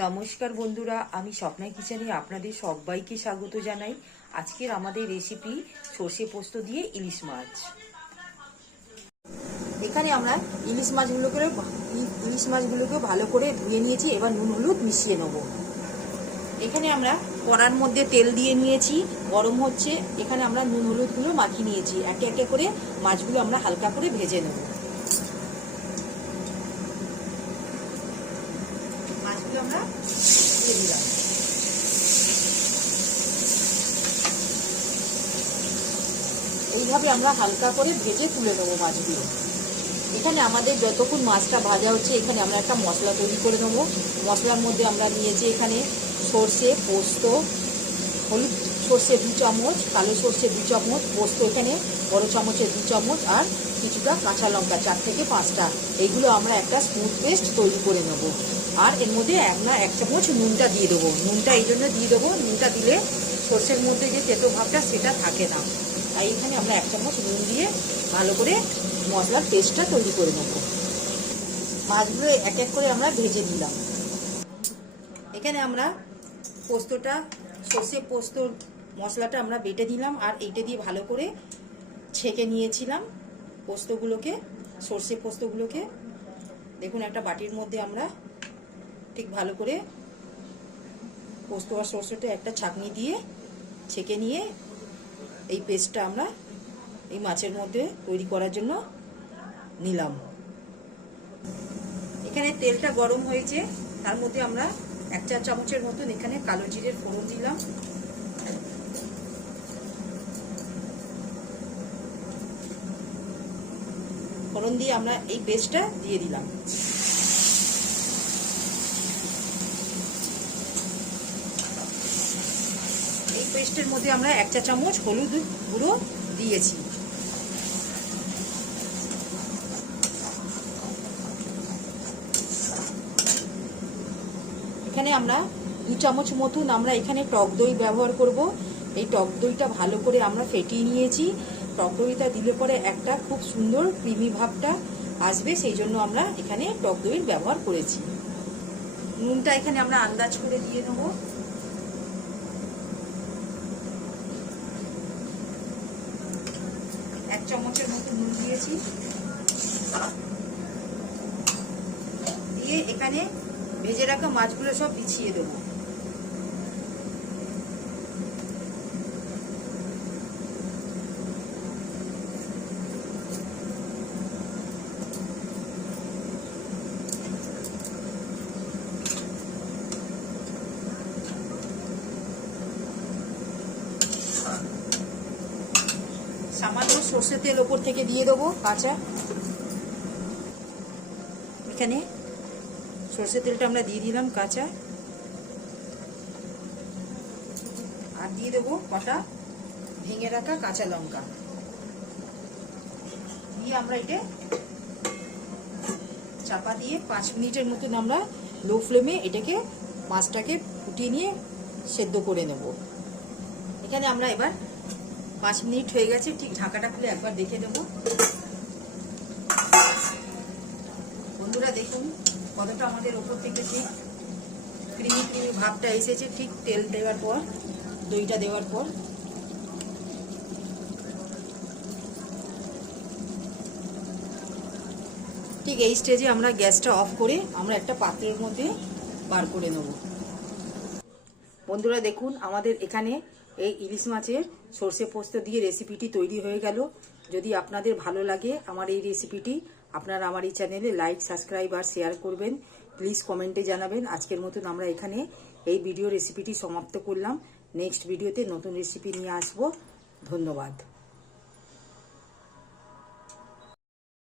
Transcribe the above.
নমস্কার বন্ধুরা, আমি স্বপ্না কিচেনে আপনাদের সবাইকে স্বাগত জানাই। আজকের আমাদের রেসিপি সর্ষে পোস্ত দিয়ে ইলিশ মাছ। এখানে আমরা ইলিশ মাছগুলোকে ভালো করে ধুয়ে নিয়েছি। এবার নুন হলুদ মিশিয়ে নেব। এখানে আমরা কড়ার মধ্যে তেল দিয়ে নিয়েছি, গরম হচ্ছে। এখানে আমরা নুন হলুদগুলো মাখিয়ে নিয়েছি। একে একে করে মাছগুলো আমরা হালকা করে ভেজে নেব। মাছগুলো আমরা দিয়ে দিলাম। এইভাবে আমরা হালকা করে ভেজে তুলে নেবো মাছগুলো। এখানে আমাদের যতক্ষণ মাছটা ভাজা হচ্ছে, এখানে আমরা একটা মশলা তৈরি করে নেবো। মশলার মধ্যে আমরা নিয়েছি এখানে সর্ষে, পোস্ত, হলুদ সর্ষে 2 চামচ, কালো সর্ষে 2 চামচ, পোস্ত এখানে বড় চামচের 2 চামচ, আর কিছুটা কাঁচা লঙ্কা 4 থেকে 5টা। এইগুলো আমরা একটা স্মুথ পেস্ট তৈরি করে নেবো। আর এর মধ্যে আমরা 1 চামচ নুনটা দিয়ে দেবো। নুনটা এই জন্য দিয়ে দেবো, নুনটা দিলে সর্ষের মধ্যে যে তেতো ভাবটা সেটা থাকে না। তাই এখানে আমরা 1 চামচ নুন দিয়ে ভালো করে মশলার পেস্টটা তৈরি করে নেব। মাছগুলো এক এক করে আমরা ভেজে দিলাম। এখানে আমরা সর্ষে পোস্তর মশলাটা আমরা বেটে দিলাম, আর এইটা দিয়ে ভালো করে ছেঁকে নিয়েছিলাম সর্ষে পোস্তগুলোকে। দেখুন, একটা বাটির মধ্যে আমরা ঠিক ভালো করে পোস্ত আর সর্ষেটা একটা ছাঁকনি দিয়ে ছেঁকে নিয়ে এই পেস্টটা আমরা এই মাছের মধ্যে তৈরি করার জন্য নিলাম। এখানে তেলটা গরম হয়েছে, তার মধ্যে আমরা 1 চা চামচের মতন এখানে কালো জিরের ফোড়ন দিলাম। ফোড়ন দিয়ে আমরা এই পেস্টটা দিয়ে দিলাম। এই পেস্টের মধ্যে আমরা 1 চা চামচ হলুদ গুঁড়ো দিয়েছি। এখানে আমরা 2 চামচ মতন আমরা এখানে টক দই ব্যবহার করব। এই টক দইটা ভালো করে আমরা ফেটিয়ে নিয়েছি। টক দইটা দিলে পরে একটা খুব সুন্দর ক্রিমি ভাবটা আসবে, সেই জন্য আমরা এখানে টক দইয়ের ব্যবহার করেছি। নুনটা এখানে আমরা আন্দাজ করে দিয়ে নেব। এক চামচের মতো নুন দিয়েছি। দিয়ে এখানে ভেজে রাখা মাছগুলো সব বিছিয়ে দেবো। সামান্য সর্ষের তেল ওপর থেকে দিয়ে দেবো কাঁচা। এখানে সর্ষের তেলটা আমরা দিয়ে দিলাম কাঁচা, আর দিয়ে দেবো কটা ভেঙে রাখা কাঁচা লঙ্কা। দিয়ে আমরা এটা চাপা দিয়ে 5 মিনিটের মতন আমরা লো ফ্লেমে এটাকে মাছটাকে ফুটিয়ে নিয়ে সেদ্ধ করে নেব। এখানে আমরা এবার 5 মিনিট হয়ে গেছে, ঠিক ঢাকাটা খুলে একবার দেখে দেবো। বন্ধুরা দেখুন কতটা আমাদের ওপর থেকে ঠিক ক্রিমি ভাবটা এসেছে, ঠিক তেল দেওয়ার পর, দইটা দেওয়ার পর। ঠিক এই স্টেজে আমরা গ্যাসটা অফ করে আমরা একটা পাত্রের মধ্যে বার করে নেব। বন্ধুরা দেখুন, আমাদের এখানে এই ইলিশ মাছের সর্ষে পোস্ত দিয়ে রেসিপিটি তৈরি হয়ে গেল। যদি আপনাদের ভালো লাগে আমার এই রেসিপিটি, আপনারা আমার এই চ্যানেলে লাইক, সাবস্ক্রাইব আর শেয়ার করবেন। প্লিজ কমেন্টে জানাবেন। আজকের মতন আমরা এখানে এই ভিডিও রেসিপিটি সমাপ্ত করলাম। নেক্সট ভিডিওতে নতুন রেসিপি নিয়ে আসবো। ধন্যবাদ।